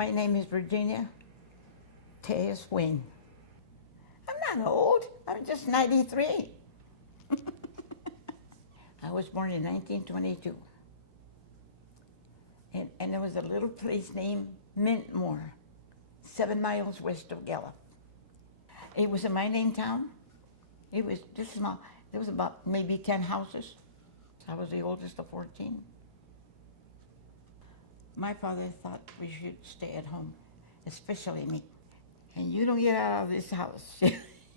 My name is Virginia Tejas Wing. I'm not old. I'm just 93. I was born in 1922. And there was a little place named Mintmore, 7 miles west of Gallup. It was a mining town. It was just small. There was about maybe 10 houses. I was the oldest of 14. My father thought we should stay at home, especially me. And you don't get out of this house.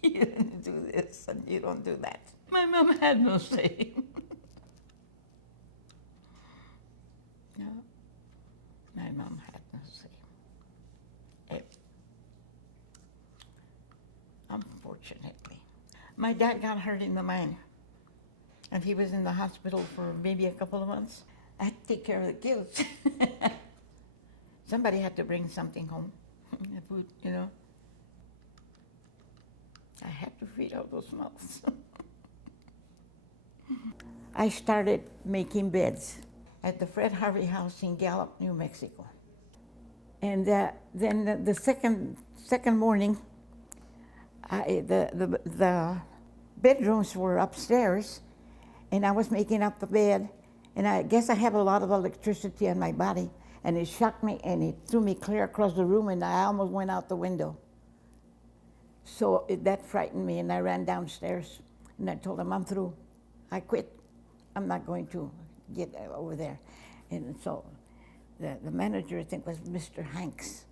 You don't do this and you don't do that. My mom had no say. No, my mom had no say. Unfortunately. My dad got hurt in the mine, and he was in the hospital for maybe a couple of months. I had to take care of the kids. Somebody had to bring something home, food, you know. I had to feed all those mouths. I started making beds at the Fred Harvey house in Gallup, New Mexico. And then the second morning, the bedrooms were upstairs, and I was making up the bed, and I guess I have a lot of electricity in my body, and it shocked me, and it threw me clear across the room, and I almost went out the window. So that frightened me, and I ran downstairs, and I told him, I'm through. I quit. I'm not going to get over there. And so the manager, I think, was Mr. Hanks.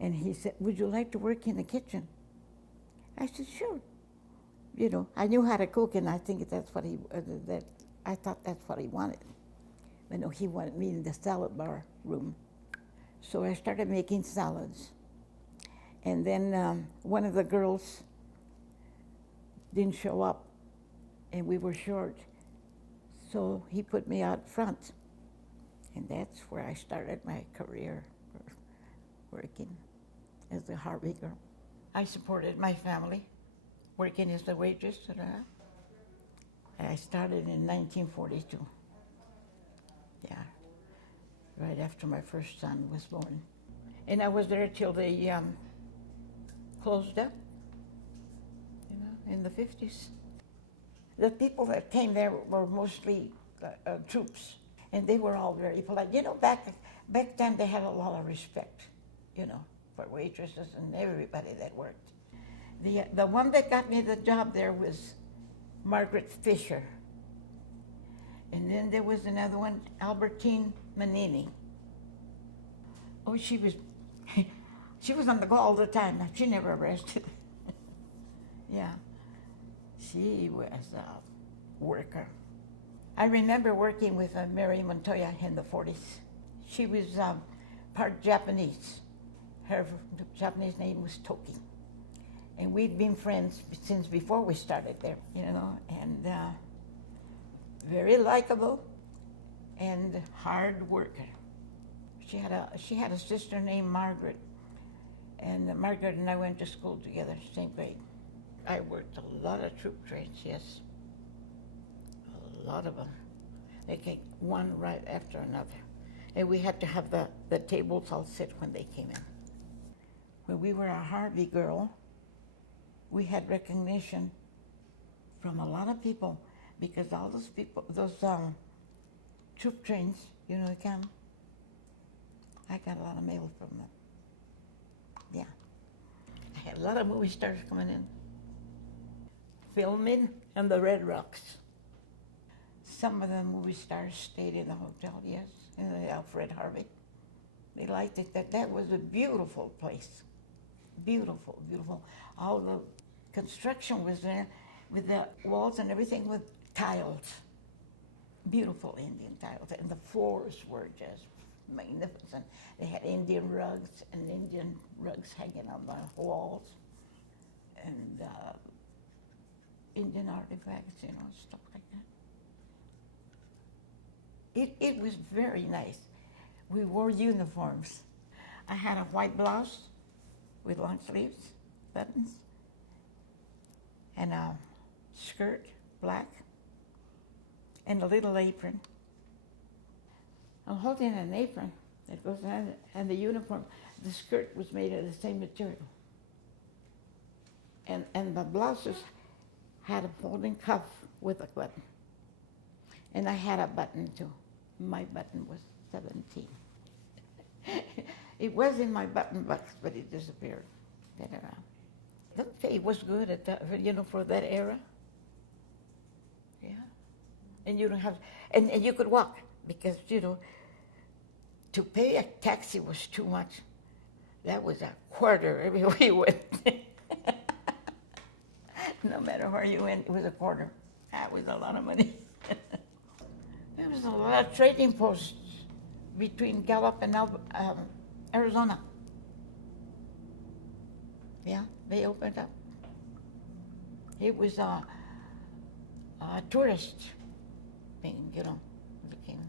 And he said, would you like to work in the kitchen? I said, sure. You know, I knew how to cook, and I think that's what I thought that's what he wanted. But no, he wanted me in the salad bar room. So I started making salads. And then one of the girls didn't show up, and we were short. So he put me out front. And that's where I started my career, working as a Harvey girl. I supported my family, working as a waitress. I started in 1942. Yeah, right after my first son was born. And I was there till they closed up, you know, in the 50s. The people that came there were mostly troops, and they were all very polite. You know, back then they had a lot of respect, you know, for waitresses and everybody that worked. The one that got me the job there was Margaret Fisher. And then there was another one, Albertine Manini. Oh, she was on the go all the time. She never rested. Yeah, she was a worker. I remember working with Mary Montoya in the 40s. She was part Japanese. Her Japanese name was Toki. And we'd been friends since before we started there, you know, and very likable and hard worker. She had a sister named Margaret, and Margaret and I went to school together, same grade. I worked a lot of troop trains, yes, a lot of them. They came one right after another, and we had to have the tables all set when they came in. When we were a Harvey girl, we had recognition from a lot of people, because all those people, those troop trains, you know, I got a lot of mail from them. Yeah. I had a lot of movie stars coming in. Filming in the Red Rocks. Some of the movie stars stayed in the hotel, yes, in the Alfred Harvey. They liked it. That was a beautiful place. Beautiful, beautiful. All the construction was there with the walls and everything with tiles. Beautiful Indian tiles. And the floors were just magnificent. They had Indian rugs hanging on the walls, and Indian artifacts, you know, stuff like that. It was very nice. We wore uniforms. I had a white blouse with long sleeves, buttons, and a skirt, black, and a little apron. I'm holding an apron That goes on, and the uniform, the skirt was made of the same material. And the blouses had a folding cuff with a button. And I had a button too. My button was 17. It was in my button box, but it disappeared. The pay was good at that, for that era. Yeah. And you don't have, and you could walk because, to pay a taxi was too much. That was a quarter everywhere you went. No matter where you went, it was a quarter. That was a lot of money. There was a lot of trading posts between Gallup and Arizona. Yeah, they opened up. It was a tourist thing, became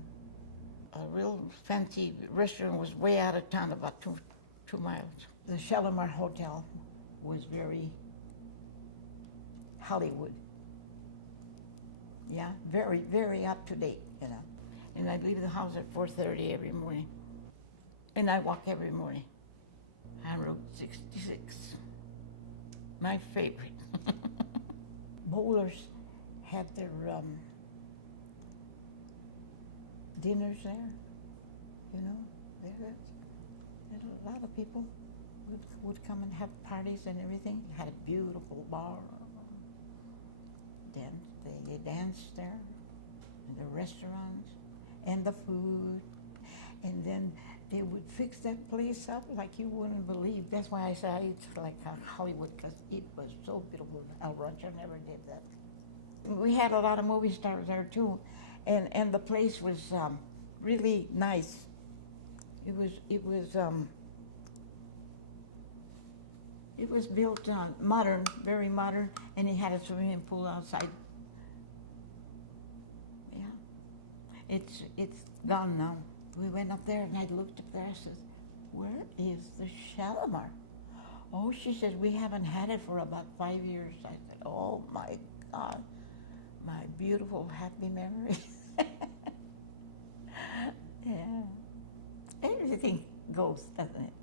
a real fancy restaurant was way out of town, about two miles. The Shalimar Hotel was very Hollywood. Yeah, very, very up to date, And I'd leave the house at 4:30 every morning. And I walk every morning. I Route 66. My favorite. Bowlers had their dinners there, a lot of people would come and have parties and everything. Had a beautiful bar. They danced there, and the restaurants, and the food, and then they would fix that place up like you wouldn't believe. That's why I say it's like Hollywood, because it was so beautiful. El Rancho never did that. We had a lot of movie stars there too, and the place was really nice. It was built modern, very modern, and it had a swimming pool outside. Yeah, it's gone now. We went up there, and I looked up there. I said, "Where is the Shalimar?" Oh, she said, "We haven't had it for about 5 years." I said, "Oh my God, my beautiful happy memories." Yeah, everything goes, doesn't it?